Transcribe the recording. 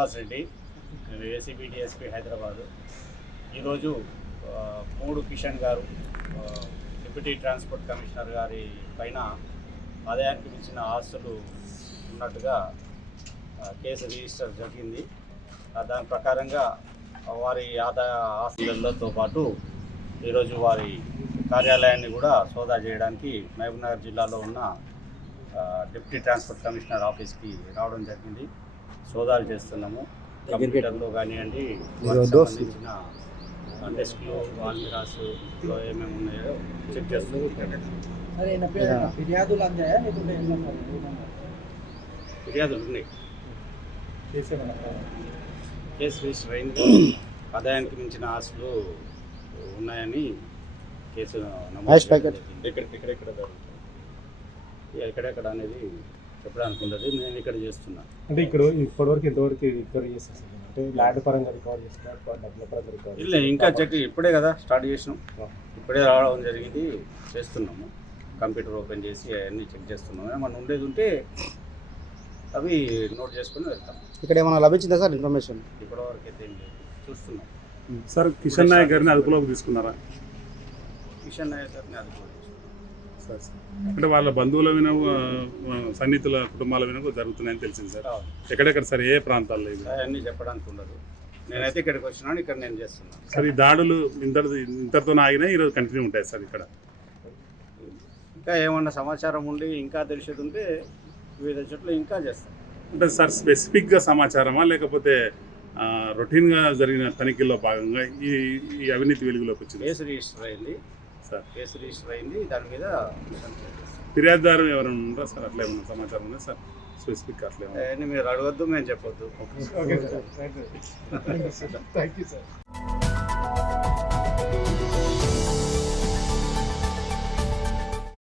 శ్రీనివాస్ రెడ్డి, నేను ACB DSP Hyderabad. ఈరోజు 3 కిషన్ గారు డిప్యూటీ ట్రాన్స్పోర్ట్ కమిషనర్ గారి పైన ఆదాయానికి మించిన ఆస్తులు ఉన్నట్టుగా కేసు రిజిస్టర్ జరిగింది. దాని ప్రకారంగా వారి ఆదాయ ఆస్తులతో పాటు ఈరోజు వారి కార్యాలయాన్ని కూడా సోదా చేయడానికి మహబూబ్నగర్ జిల్లాలో ఉన్న డిప్యూటీ ట్రాన్స్పోర్ట్ కమిషనర్ ఆఫీస్కి రావడం జరిగింది. సోదాలు చేస్తున్నాము. కంప్యూటర్లో కానివ్వండి, సంబంధించిన డెస్క్లో వాల్మిరాస్లో ఏమేమి ఉన్నాయో చెక్ చేస్తున్నాం. ఫిర్యాదులు ఉన్నాయి. కేసు రిజిస్టర్ అయింది. ఆదాయానికి మించిన ఆస్తులు ఉన్నాయని కేసు ఎక్కడెక్కడ అనేది చెప్పడానికి ఉండదు. నేను ఇక్కడ చేస్తున్నా. అంటే ఇక్కడ ఇప్పటివరకు ఎంతవరకు రికవరీ చేస్తారు? అంటే ల్యాండ్ పరంగా రికవర్ చేస్తున్నారు, డబ్బుల పరంగా రికవర్? ಇಲ್ಲ ఇంకా చెక్ ఇప్పుడే కదా స్టార్ట్ చేసినాం. ఇప్పుడే రావడం జరిగింది. చేస్తున్నాము. కంప్యూటర్ ఓపెన్ చేసి అవన్నీ చెక్ చేస్తున్నాము. ఏమన్నా ఉండేది ఉంటే అవి నోట్ చేసుకుని వెళ్తాం. ఇక్కడ ఏమైనా లభించిందా సార్ ఇన్ఫర్మేషన్? ఇప్పటివరకు అయితే ఏం లేదు, చూస్తున్నాం. సార్ కిషన్ నాయక్ గారిని అదుపులోకి తీసుకున్నారా? కిషన్ నాయక్ గారిని అదుపులోకి సార్ అంటే వాళ్ళ బంధువుల విన సన్నిహితుల కుటుంబాల విన జరుగుతున్నాయని తెలిసింది సార్. ఎక్కడెక్కడ సార్, ఏ ప్రాంతాల్లో? అవన్నీ చెప్పడానికి ఉండదు. నేనైతే ఇక్కడికి వచ్చినాను, ఇక్కడ నేను చేస్తున్నాను. సార్ ఈ దాడులు ఇంతటితో ఆగినా ఈరోజు కంటిన్యూ ఉంటాయి సార్ ఇక్కడ? ఇంకా ఏమన్నా సమాచారం ఉండి ఇంకా తెలిసేది ఉంటే వివిధ చోట్ల ఇంకా చేస్తాం. అంటే సార్ స్పెసిఫిక్గా సమాచారమా, లేకపోతే రొటీన్గా జరిగిన తనిఖీల్లో భాగంగా ఈ అవినీతి వెలుగులోకి వచ్చింది? కేసు రిజిస్టర్ అయింది సార్. కేసు రిజిస్టర్ అయింది. దాని మీద ఫిర్యాదుదారు ఎవరైనా ఉన్నారా సార్? అట్లా ఏమన్నా సమాచారం ఉందా సార్ స్పెసిఫిక్? అట్లా మీరు అడగద్దు, మేము చెప్పొద్దు. Okay sir, thank you sir.